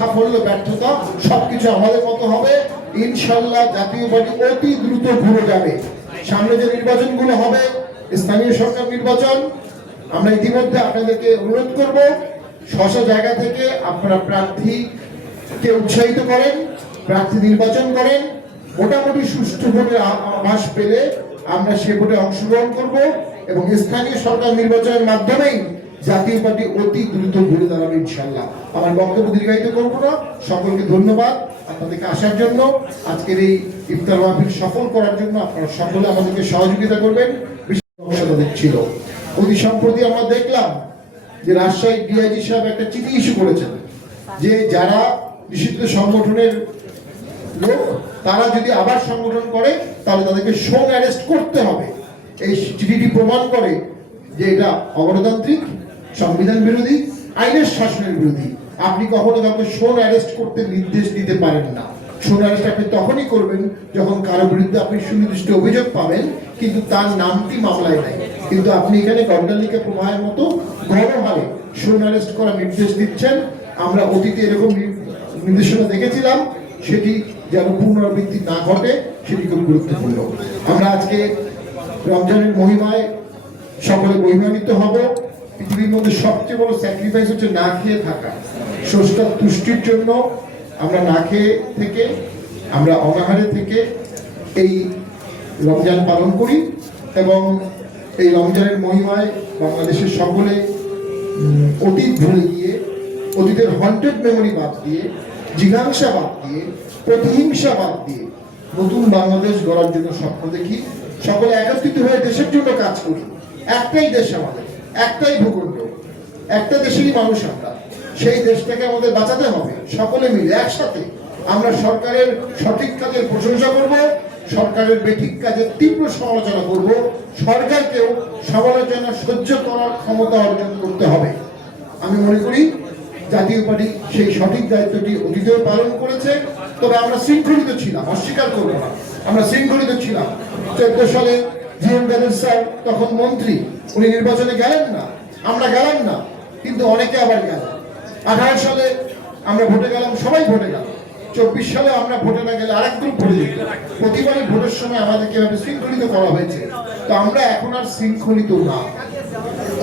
সাফল্য ব্যর্থতা সবকিছু আমাদের মতো হবে ইনশাআল্লাহ। জাতীয় পার্টি অতি দ্রুত ঘুরে যাবে। সামনে যে নির্বাচনগুলো হবে, স্থানীয় সরকার নির্বাচন, আমরা ইতিমধ্যে আপনাদেরকে অনুরোধ করব স্ব জায়গা থেকে আপনারা প্রার্থীকে উৎসাহিত করেন, প্রার্থী নির্বাচন করেন। মোটামুটি সুষ্ঠু ভোটের আভাস পেলে আমরা সে ভোটে অংশগ্রহণ করব এবং স্থানীয় সরকার নির্বাচনের মাধ্যমেই জাতীয় পার্টি অতি দ্রুত ঘুরে দাঁড়াবে ইনশাআল্লাহ। আমার বক্তব্য দীর্ঘায়িত করব না। সকলকে ধন্যবাদ আপনাদেরকে আসার জন্য। আজকের এই ইফতার মাহফিল সফল করার জন্য আপনারা সকলে আমাদেরকে সহযোগিতা করবেন। ছিল অতি সম্প্রতি আমরা দেখলাম যে রাজশাহী ডিআইজি সাহেব একটা চিঠি ইস্যু করেছেন যে যারা নিষিদ্ধ সংগঠনের লোক তারা যদি আবার সংগঠন করে তাহলে তাদেরকে শোন অ্যারেস্ট করতে হবে। এই চিঠিটি প্রমাণ করে যে এটা অগণতান্ত্রিক, সংবিধান বিরোধী, আইনের শাসনের বিরোধী। আপনি কখনো কাউকে শোন অ্যারেস্ট করতে নির্দেশ দিতে পারেন না। শোন অ্যারেস্ট আপনি তখনই করবেন যখন কারো বিরুদ্ধে আপনি সুনির্দিষ্ট অভিযোগ পাবেন কিন্তু তার নামটি মামলায় নাই। কিন্তু আপনি এখানে গন্ডালিকা প্রবাহের মতো গণহারে শোন অ্যারেস্ট করার নির্দেশ দিচ্ছেন। আমরা অতীতে এরকম নির্দেশনা দেখেছিলাম, সেটি যেন পুনরাবৃত্তি না ঘটে সেটি খুব গুরুত্বপূর্ণ। আমরা আজকে রমজানের মহিমায় সকলে মহিমান্বিত হব। পৃথিবীর মধ্যে সবচেয়ে বড় স্যাক্রিফাইস হচ্ছে না খেয়ে থাকা। স্রষ্টার তুষ্টির জন্য আমরা না খেয়ে থেকে, আমরা অনাহারে থেকে এই রমজান পালন করি এবং এই রমজানের মহিমায় বাংলাদেশের সকলে অতীত ভুলে গিয়ে, অতীতের হন্টেড মেমোরি বাদ দিয়ে, জিজ্ঞাসা বাদ দিয়ে, প্রতিহিংসা বাদ দিয়ে নতুন বাংলাদেশ গড়ার জন্য স্বপ্ন দেখি। সকলে একত্রিত হয়ে দেশের জন্য কাজ করি। একটাই দেশ আমাদের, একটাই ভূখণ্ড, একটা দেশেরই মানুষ আমরা। সেই দেশটাকে আমাদের বাঁচাতে হবে। সকলে মিলে একসাথে আমরা সরকারের সঠিক কাজের প্রশংসা করব, সরকারের বেঠিক কাজের তীব্র সমালোচনা করব। সরকারকেও সমালোচনা সহ্য করার ক্ষমতা অর্জন করতে হবে। আমি মনে করি জাতীয় পার্টি সেই সঠিক দায়িত্বটি অতীতেও পালন করেছে। তবে আমরা শৃঙ্খলিত ছিলাম, অস্বীকার করবো না, আমরা শৃঙ্খলিত ছিলাম। 14 সালে জিএম কাদের স্যার তখন মন্ত্রী, উনি নির্বাচনে গেলেন না, আমরা গেলাম না, কিন্তু অনেকে আবার গেল। 18 সালে আমরা ভোটে গেলাম, সবাই ভোটে গেল। 24 সালে আমরা ভোটে না গেলে আরেক গ্রুপ ভোটে যেত। প্রতিবারই ভোটের সময় আমাদের কিভাবে শৃঙ্খলিত করা হয়েছে। তো আমরা এখন আর শৃঙ্খলিত না,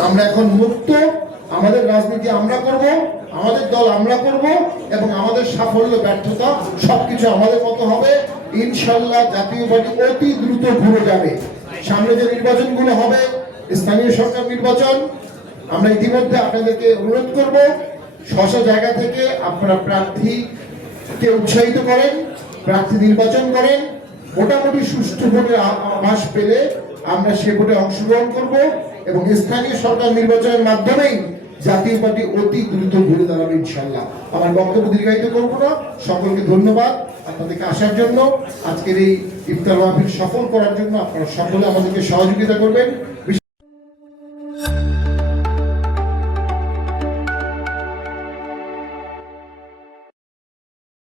আমরা এখন মুক্ত। আমাদের রাজনীতি আমরা করব, আমাদের দল আমরা করব এবং আমাদের সাফল্য ব্যর্থতা সবকিছু আমাদের মতো হবে ইনশাআল্লাহ। জাতীয় পার্টি অতি দ্রুত ঘুরে যাবে। সামনে যে নির্বাচনগুলো হবে, স্থানীয় সরকার নির্বাচন, আমরা ইতিমধ্যে আপনাদেরকে অনুরোধ করব স্ব জায়গা থেকে আপনারা প্রার্থীকে উৎসাহিত করেন, প্রার্থী নির্বাচন করেন। মোটামুটি সুষ্ঠু ভোটের আভাস পেলে আমরা সে ভোটে অংশগ্রহণ করব এবং স্থানীয় সরকার নির্বাচনের মাধ্যমেই জাতীয় পার্টি অতি দ্রুত ঘুরে দাঁড়াবে ইনশাআল্লাহ। আমার বক্তব্য দীর্ঘায়িত করব না। সকলকে ধন্যবাদ আপনাদেরকে আসার জন্য। আজকের এই ইফতার মাহফিল সফল করার জন্য আপনারা সকলে আমাদেরকে সহযোগিতা করবেন।